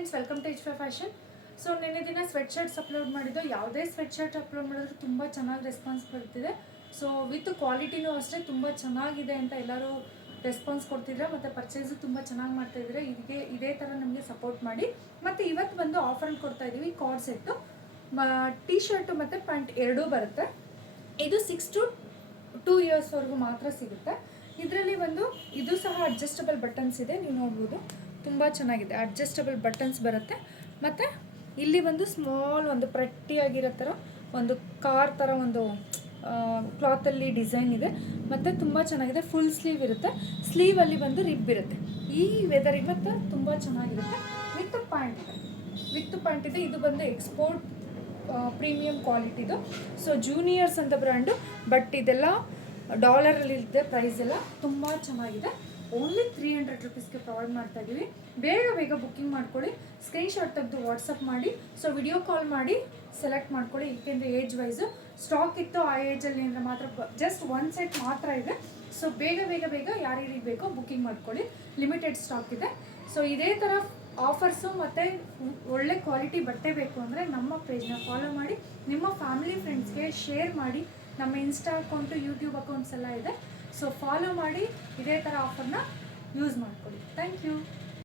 Friends, welcome to H fashion. So ನಿನ್ನೆ ದಿನ sweat shirts upload ಮಾಡಿದ್ದು. ಯಾವುದೇ ಸ್ವೆಟ್ ಶರ್ಟ್ ಅಪ್ಲೋಡ್ ಮಾಡಿದ್ರು ತುಂಬ ಚೆನ್ನಾಗಿ ರೆಸ್ಪಾನ್ಸ್ ಬರ್ತಿದೆ. ಸೊ ವಿತ್ ಕ್ವಾಲಿಟಿನೂ ಅಷ್ಟೇ ತುಂಬ ಚೆನ್ನಾಗಿದೆ ಅಂತ ಎಲ್ಲರೂ ರೆಸ್ಪಾನ್ಸ್ ಕೊಡ್ತಿದ್ರೆ, ಮತ್ತು ಪರ್ಚೇಸು ತುಂಬ ಚೆನ್ನಾಗಿ ಮಾಡ್ತಾಯಿದ್ರೆ. ಇದೇ ಥರ ನಮಗೆ ಸಪೋರ್ಟ್ ಮಾಡಿ. ಮತ್ತು ಇವತ್ತು ಬಂದು ಆಫರ್ ಕೊಡ್ತಾ ಇದ್ದೀವಿ. ಕಾರ್ಡ್ ಸೆಟ್ಟು ಟೀ ಶರ್ಟು ಮತ್ತು ಪ್ಯಾಂಟ್ ಎರಡೂ ಬರುತ್ತೆ. ಇದು 6 to 2 ಇಯರ್ಸ್ವರೆಗೂ ಮಾತ್ರ ಸಿಗುತ್ತೆ. ಇದರಲ್ಲಿ ಒಂದು ಇದು ಸಹ ಅಡ್ಜಸ್ಟಬಲ್ ಬಟನ್ಸ್ ಇದೆ, ನೀವು ನೋಡ್ಬೋದು. ತುಂಬ ಚೆನ್ನಾಗಿದೆ, ಅಡ್ಜಸ್ಟಬಲ್ ಬಟನ್ಸ್ ಬರುತ್ತೆ. ಮತ್ತು ಇಲ್ಲಿ ಒಂದು ಸ್ಮಾಲ್ ಒಂದು ಪ್ರೆಟ್ಟಿಯಾಗಿರೋ ಥರ ಒಂದು ಕಾರ್ ಥರ ಒಂದು ಕ್ಲಾತಲ್ಲಿ ಡಿಸೈನ್ ಇದೆ. ಮತ್ತು ತುಂಬ ಚೆನ್ನಾಗಿದೆ. ಫುಲ್ ಸ್ಲೀವ್ ಇರುತ್ತೆ. ಸ್ಲೀವಲ್ಲಿ ಬಂದು ರಿಬ್ ಇರುತ್ತೆ. ಈ ವೆದರಿಗೆ ಮತ್ತು ತುಂಬ ಚೆನ್ನಾಗಿರುತ್ತೆ. ವಿತ್ ಪ್ಯಾಂಟ್ ಇದೆ. ಇದು ಬಂದು ಎಕ್ಸ್ಪೋರ್ಟ್ ಪ್ರೀಮಿಯಂ ಕ್ವಾಲಿಟಿದು. ಸೊ ಜೂನಿಯರ್ಸ್ ಅಂತ ಬ್ರ್ಯಾಂಡು, ಬಟ್ ಇದೆಲ್ಲ ಡಾಲರಲ್ಲಿದೆ. ಪ್ರೈಸ್ ಎಲ್ಲ ತುಂಬ ಚೆನ್ನಾಗಿದೆ. ಓನ್ಲಿ 300 ರುಪೀಸ್ಗೆ ಪ್ರೊವೈಡ್ ಮಾಡ್ತಾ ಇದ್ದೀವಿ. ಬೇಗ ಬುಕ್ಕಿಂಗ್ ಮಾಡ್ಕೊಳ್ಳಿ. ಸ್ಕ್ರೀನ್ಶಾಟ್ ತೆಗೆದು ವಾಟ್ಸಪ್ ಮಾಡಿ. ಸೊ ವಿಡಿಯೋ ಕಾಲ್ ಮಾಡಿ ಸೆಲೆಕ್ಟ್ ಮಾಡ್ಕೊಳ್ಳಿ. ಏಕೆಂದರೆ ಏಜ್ ವೈಸು ಸ್ಟಾಕ್ ಇತ್ತು. ಆ ಏಜಲ್ಲಿ ಅಂದರೆ ಮಾತ್ರ ಜಸ್ಟ್ 1 ಸೆಟ್ ಮಾತ್ರ ಇದೆ. ಸೊ ಬೇಗ ಯಾರಿಗೆ ಬೇಕೋ ಬುಕ್ಕಿಂಗ್ ಮಾಡ್ಕೊಳ್ಳಿ. ಲಿಮಿಟೆಡ್ ಸ್ಟಾಕ್ ಇದೆ. ಸೊ ಇದೇ ಥರ ಆಫರ್ಸು ಮತ್ತು ಒಳ್ಳೆ ಕ್ವಾಲಿಟಿ ಬಟ್ಟೆ ಬೇಕು ಅಂದರೆ ನಮ್ಮ ಪೇಜ್ನ ಫಾಲೋ ಮಾಡಿ, ನಿಮ್ಮ ಫ್ಯಾಮಿಲಿ ಫ್ರೆಂಡ್ಸ್ಗೆ ಶೇರ್ ಮಾಡಿ. ನಮ್ಮ ಇನ್ಸ್ಟಾ ಅಕೌಂಟು, ಯೂಟ್ಯೂಬ್ ಅಕೌಂಟ್ಸ್ ಎಲ್ಲ ಇದೆ. ಸೊ ಫಾಲೋ ಮಾಡಿ ಇದೇ ಥರ ಆಫರ್ನ ಯೂಸ್ ಮಾಡ್ಕೊಳ್ಳಿ. Thank you.